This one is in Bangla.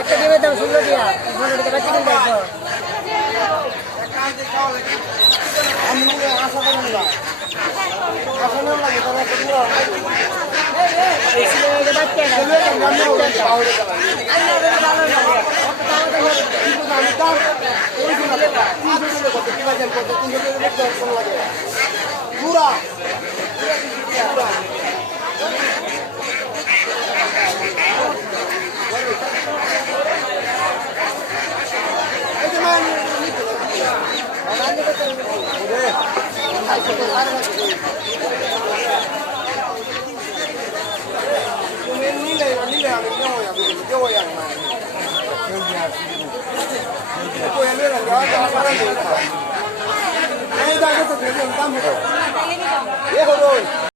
একটা দিবে দাও 16 দিয়া 15 টাকা চিকেন দাও আমি আশা করি না আশা না লাগে তারা কতগুলো এই যে বাচ্চা না আমি দাম ওই দিন লাগে 300 টাকা কত কি বাজার কত 300 টাকা কত লাগে পুরা পুরা Hãy subscribe cho kênh Ghiền Mì Gõ để không bỏ lỡ những video hấp dẫn